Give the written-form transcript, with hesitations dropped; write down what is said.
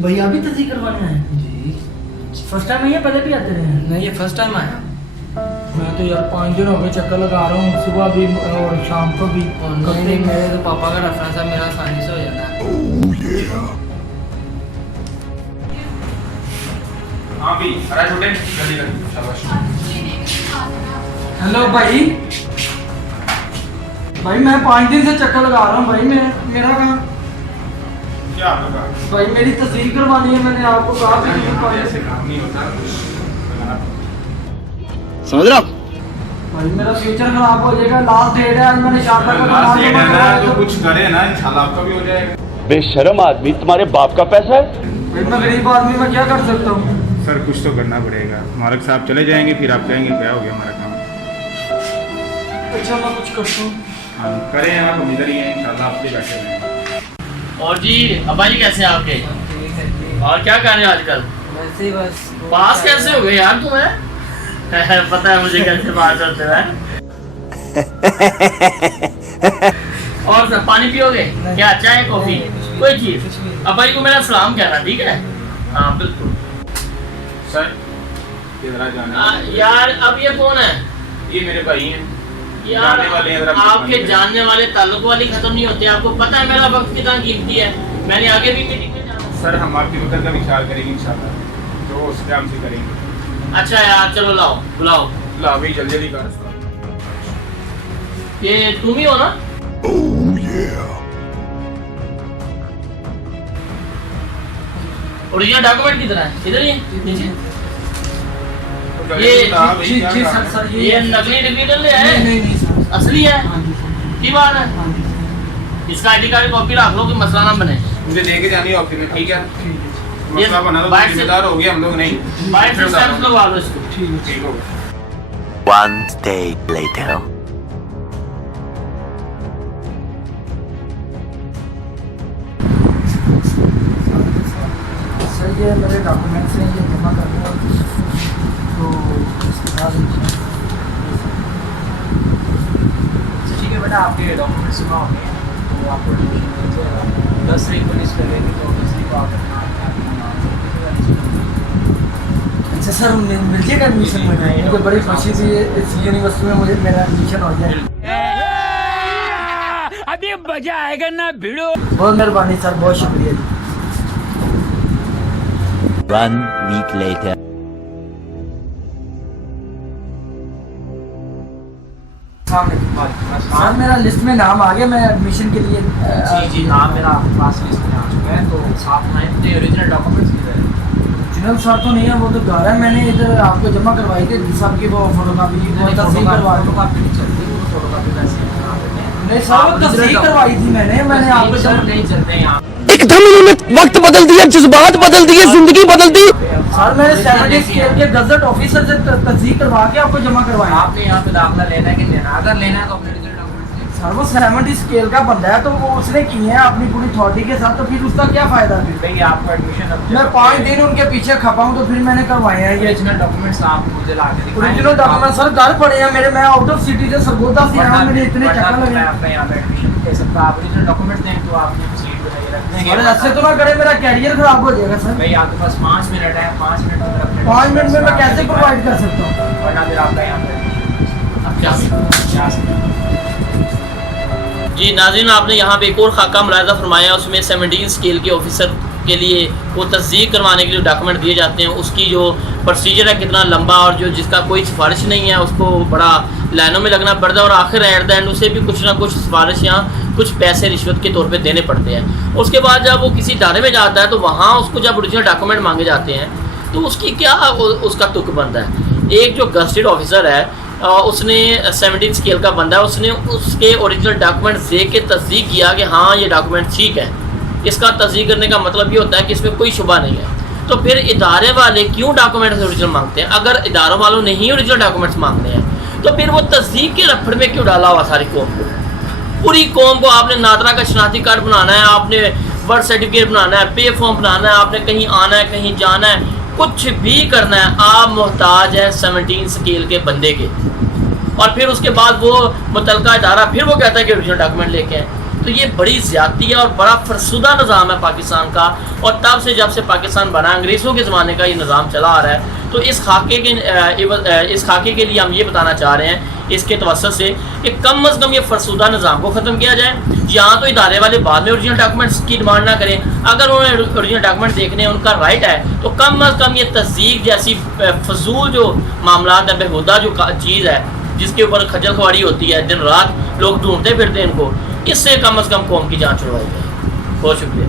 भाई आप भी तस्दीक करवाने आए हैं? जी। फर्स्ट टाइम आइए, पहले भी आते रहे हैं? नहीं, ये फर्स्ट टाइम आया। मैं तो यार 5 दिन हो गए चक्कर लगा रहा हूँ, सुबह भी और शाम को भी। नहीं, मेरे तो पापा का रेफरेंस है, मेरा आसानी से हो जाना है। हाँ भी अरे छोटे जल्दी कर शाबाश। हेलो भाई, भाई मैं 5 दिन से चक्कर लगा रहा हूँ भाई। मेरा कहाँ? क्या आपका काम? भाई मेरी तस्दीक करवानी है, मैंने आपको कहा था कि 5 ऐसे दिन। काम नहीं होता। समझ रहा? भाई मेरा फ्यूचर खराब हो जाएगा, लास्ट डेट है आज, मैंने शारदा का लास्ट डेट है ना, तो तो कुछ करे ना, इंशाल्लाह आपका भी हो जाएगा। बेशरम आदमी, तुम्हारे बाप का पैसा है? भाई मैं गरीब आदमी, मैं क्या कर सकता हूँ? सर कुछ तो करना पड़ेगा। मालिक साहब चले जाएंगे, फिर आप कहेंगे क्या हो गया हमारा काम। अच्छा मैं कुछ करता हूँ। हाँ करें, आप हम इधर ही हैं, इंशाल्लाह आप भी बैठे हुए हैं। और जी अब्बा जी कैसे हैं आपके? ठीक है जी। और क्या कर रहे हैं आजकल? वैसे ही बस। पास कैसे हो गए यार तुम्हें? पता है मुझे कैसे पास होते हैं। और सर पानी पियोगे क्या, चाय कॉफी कोई चीज? अब्बा जी को मेरा सलाम कहना, ठीक है? हाँ बिल्कुल। सर किधर जाना है? यार अब ये कौन है? ये मेरे भाई हैं। यार जानने वाले हैं, जरा आपके जानने वाले ताल्लुक वाली खत्म नहीं होते। आपको पता है मेरा वक्त कितना कीमती है। मैंने आगे भी मीटिंग में जाना। सर हम आपकी मदद का विचार करेंगे इंशाल्लाह, जो उसके हमसे करेंगे। अच्छा यार चलो लाओ बुलाओ। ला भाई जल्दी जल्दी कर। ये तुम ही हो ना? ओरिजिनल डॉक्यूमेंट किधर है? इधर ही है नीचे। जी जी सर, सर ये नकली डिग्री तो ले नहीं आए? नहीं नहीं सर। असली है? हाँ जी सर। की बात है? हाँ जी सर। इसका आईडी कार्ड कॉपी रख लो कि मसला ना बने। मुझे लेके जानी है ऑफिस में, ठीक है? ठीक है सर। मसला बना तो बाइक से- जिम्मेदार हो गए हम लोग नहीं। बाइक से स्टैंप लगवा लो इसको। ठीक है। ठीक होगा। One day later. सर ये मेरे डॉक्यूमेंट्स हैं, ये जमा करने हैं, तो इसके बाद ठीक है बेटा, आपके डॉक्यूमेंट्स जमा हो गए हैं, तो आपको एडमिशन मिल जाएगा। 10 तारीख को लिस्ट लगेगी, तो 10 तारीख को आप अपना अच्छा सर मिल जाएगा एडमिशन में? मुझे बड़ी खुशी थी इस यूनिवर्सिटी में मुझे मेरा एडमिशन हो जाए। अभी मजा आएगा ना भिड़ो। बहुत मेहरबानी सर, बहुत शुक्रिया जी। 1 week later. सर मेरा लिस्ट में नाम आ गया, मैं एडमिशन के लिए जी जी, नाम मेरा आपके पास लिस्ट में आ चुका है, तो आप हमारे ओरिजिनल डॉक्यूमेंट्स किधर है? ओरिजिनल सर तो नहीं है, वो तो घर है, मैंने इधर आपको जमा करवाई थी सबकी वो फोटोकॉपी की, वो तस्दीक करवा दी। फोटोकॉपी नहीं चलती, वो फोटोकॉपी वैसे यहाँ पे नहीं सर वो तस्दीक करवाई थी मैंने आपको सर नहीं चलते यहाँ। एकदम इन्होंने वक्त बदल दिया, जज्बात बदल दिए, जिंदगी बदल दी। सर मैंने 70 स्केल के गजट ऑफिसर से तस्दीक करवा के आपको जमा करवाया। आपने यहाँ पे दाखिला लेना है कि लेना? अगर लेना है तो अपने ओरिजिनल डॉक्यूमेंट्स लें। सर वो 70 स्केल का बंदा है, तो वो उसने की है अपनी पूरी अथॉरिटी के साथ, तो फिर उसका क्या फायदा? फिर भाई आपको एडमिशन अब मैं 5 दिन उनके पीछे खपा हूँ, तो फिर मैंने करवाए हैं ये ओरिजिनल डॉक्यूमेंट्स आप मुझे ला के दिखाएं। ओरिजिनल डॉक्यूमेंट सर घर पड़े हैं मेरे, मैं आउट ऑफ सिटी से सरगोदा से आया हूँ, मैंने इतने चक्कर लगे। मैं आपका यहाँ पे एडमिशन दे सकता। आप ओरिजिनल डॉक्यूमेंट्स दें तो आपने सीट बनाई रखने अरे ऐसे तो ना करे, मेरा कैरियर खराब हो जाएगा सर। भाई आपके पास 5 मिनट है, 5 मिनट में अपने 5 मिनट में मैं कैसे प्रोवाइड कर सकता हूँ? वरना फिर आपका यहाँ पे अब क्या? जा सकते जी नाज़रीन, आपने यहाँ पे एक और खाका मुलाहिज़ा फरमाया, उसमें 17 स्केल के ऑफिसर के लिए वो तस्दीक करवाने के लिए डॉक्यूमेंट दिए जाते हैं, उसकी जो प्रोसीजर है कितना लंबा, और जो जिसका कोई सिफारिश नहीं है उसको बड़ा लाइनों में लगना पड़ता है, और आखिर एट द एंड उसे भी कुछ ना कुछ सिफारिश या कुछ पैसे रिश्वत के तौर पे देने पड़ते हैं। उसके बाद जब वो किसी इदारे में जाता है तो वहाँ उसको जब ओरिजिनल डॉक्यूमेंट मांगे जाते हैं तो उसकी क्या उसका तुक बनता है। एक जो गस्टेड ऑफिसर है उसने 17 स्केल का बंदा है, उसने उसके ओरिजिनल डॉक्यूमेंट दे के तस्दीक किया कि हाँ ये डॉक्यूमेंट ठीक है। इसका तस्दीक करने का मतलब ये होता है कि इसमें कोई शुबा नहीं है। तो फिर इदारे वाले क्यों डॉक्यूमेंट्स ओरिजिनल मांगते हैं? अगर इदारों वालों ने ही ओरिजिनल डॉक्यूमेंट्स मांगने हैं तो फिर वो तस्दीक के रफड़ में क्यों डाला हुआ सारी कौम को? पूरी कौम को आपने नादरा का शनाख्ती कार्ड बनाना है, आपने बर्थ सर्टिफिकेट बनाना है, पे फॉर्म बनाना है, आपने कहीं आना है, कहीं जाना है, कुछ भी करना है, आप मोहताज है 17 स्केल के बंदे के। और फिर उसके बाद वो मुतलका इदारा फिर वो कहता है कि ओरिजिनल डॉक्यूमेंट लेके आए। तो ये बड़ी ज़्यादती है और बड़ा फरसुदा निज़ाम है पाकिस्तान का। और तब से जब से पाकिस्तान बना, अंग्रेज़ों के ज़माने का ये निज़ाम चला आ रहा है। तो इस खाके के लिए हम ये बताना चाह रहे हैं इसके तवस्सुत से कि कम अज़ कम ये फरसुदा निज़ाम को ख़त्म किया जाए। यहाँ तो इदारे वाले बाद में ओरिजिनल डॉक्यूमेंट्स की डिमांड ना करें, अगर उन्हें ओरिजिनल डॉक्यूमेंट देखने हैं उनका राइट है, तो कम अज़ कम ये तस्दीक जैसी फजूल जो मामलात है, बेहुदा जो चीज़ है जिसके ऊपर खजल खुआरी होती है, दिन रात लोग ढूंढते फिरते हैं इनको, इससे कम अज़ कम कौम की जाँच करवाई जाए। बहुत शुक्रिया।